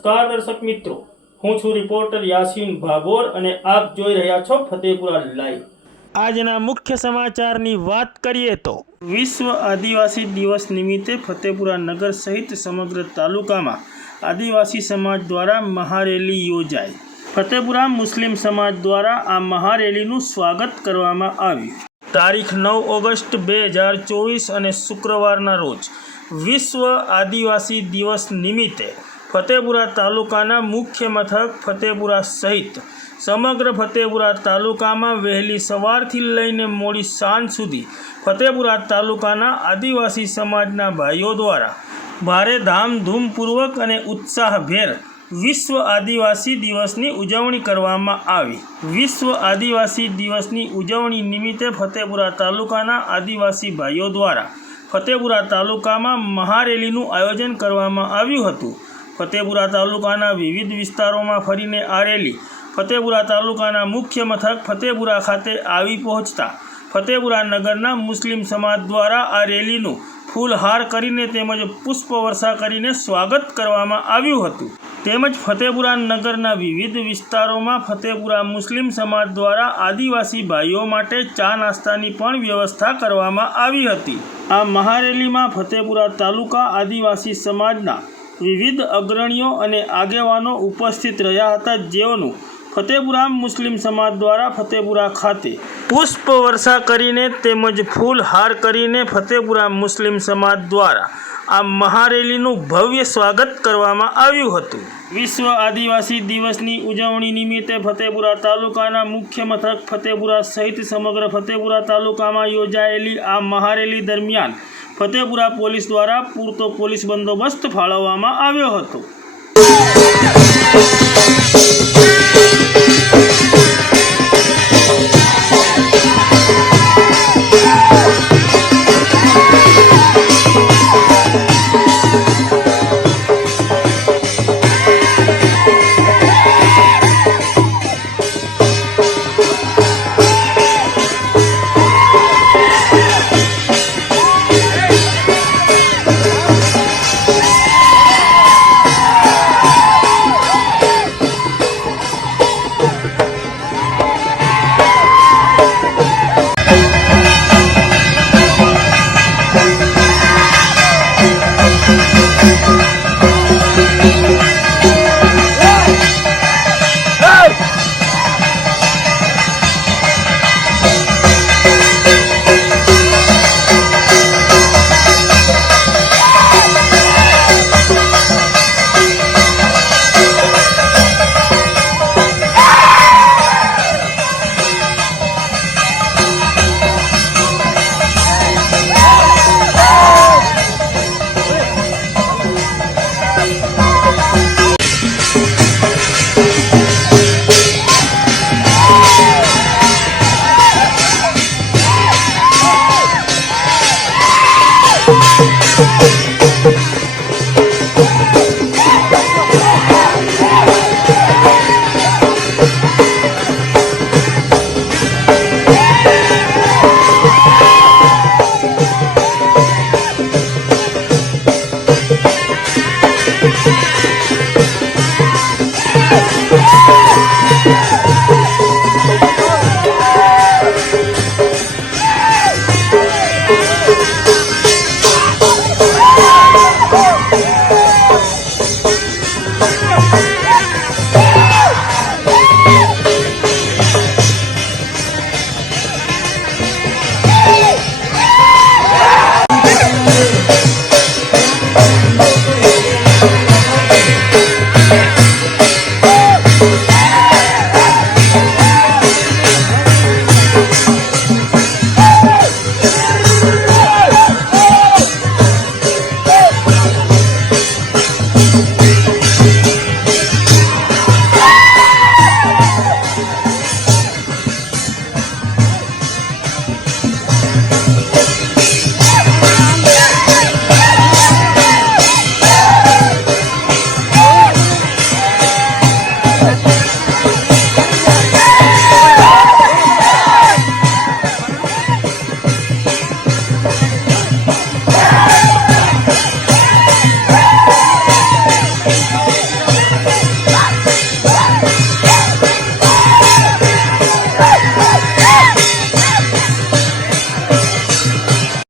નમસ્કાર દર્શક મિત્રો, હું છું રિપોર્ટર યાસીન ભાગોર અને આપ જોઈ રહ્યા છો ફતેપુરા લાઈવ। આજના મુખ્ય સમાચારની વાત કરીએ તો વિશ્વ આદિવાસી દિવસ નિમિત્તે ફતેપુરા નગર સહિત સમગ્ર તાલુકામાં આદિવાસી સમાજ દ્વારા મહારેલી યોજાઈ। ફતેપુરા મુસ્લિમ સમાજ દ્વારા આ મહારેલીનું સ્વાગત કરવામાં આવ્યું। તારીખ 9 ઓગસ્ટ 2024 અને શુક્રવારના રોજ વિશ્વ આદિવાસી દિવસ નિમિત્તે ફતેપુરા તાલુકાના મુખ્ય મથક ફતેપુરા સહિત સમગ્ર ફતેપુરા તાલુકામાં વહેલી સવારથી લઈને મોડી સાંજ સુધી ફતેપુરા તાલુકાના આદિવાસી સમાજના ભાઈઓ દ્વારા ભારે ધામધૂમપૂર્વક અને ઉત્સાહભેર વિશ્વ આદિવાસી દિવસની ઉજવણી કરવામાં આવી। વિશ્વ આદિવાસી દિવસની ઉજવણી નિમિત્તે ફતેપુરા તાલુકાના આદિવાસી ભાઈઓ દ્વારા ફતેપુરા તાલુકામાં મહારેલીનું આયોજન કરવામાં આવ્યું હતું। ફતેપુરા તાલુકાના વિવિધ વિસ્તારોમાં ફરીને આ રેલી ફતેપુરા તાલુકાના મુખ્ય મથક ફતેપુરા ખાતે આવી પહોંચતા ફતેપુરા નગરના મુસ્લિમ સમાજ દ્વારા આ રેલીનું ફૂલહાર કરીને તેમજ પુષ્પવર્ષા કરીને સ્વાગત કરવામાં આવ્યું હતું। તેમજ ફતેપુરા નગરના વિવિધ વિસ્તારોમાં ફતેપુરા મુસ્લિમ સમાજ દ્વારા આદિવાસી ભાઈઓ માટે ચા નાસ્તાની પણ વ્યવસ્થા કરવામાં આવી હતી। આ મહારેલીમાં ફતેપુરા તાલુકા આદિવાસી સમાજના વિવિધ અગ્રણીઓ અને આગેવાનો ઉપસ્થિત રહ્યા હતા, જેઓનું ફતેપુરા મુસ્લિમ સમાજ દ્વારા ફતેપુરા ખાતે પુષ્પવર્ષા કરીને તેમજ ફૂલહાર કરીને ફતેપુરા મુસ્લિમ સમાજ દ્વારા આ મહારેલીનું ભવ્ય સ્વાગત કરવામાં આવ્યું હતું। વિશ્વ આદિવાસી દિવસની ઉજવણી નિમિત્તે ફતેપુરા તાલુકાના મુખ્ય મથક ફતેપુરા સહિત સમગ્ર ફતેપુરા તાલુકામાં યોજાયેલી આ મહારેલી દરમિયાન ફતેપુરા પોલીસ દ્વારા પૂરતો પોલીસ બંદોબસ્ત ફાળવવામાં આવ્યો હતો।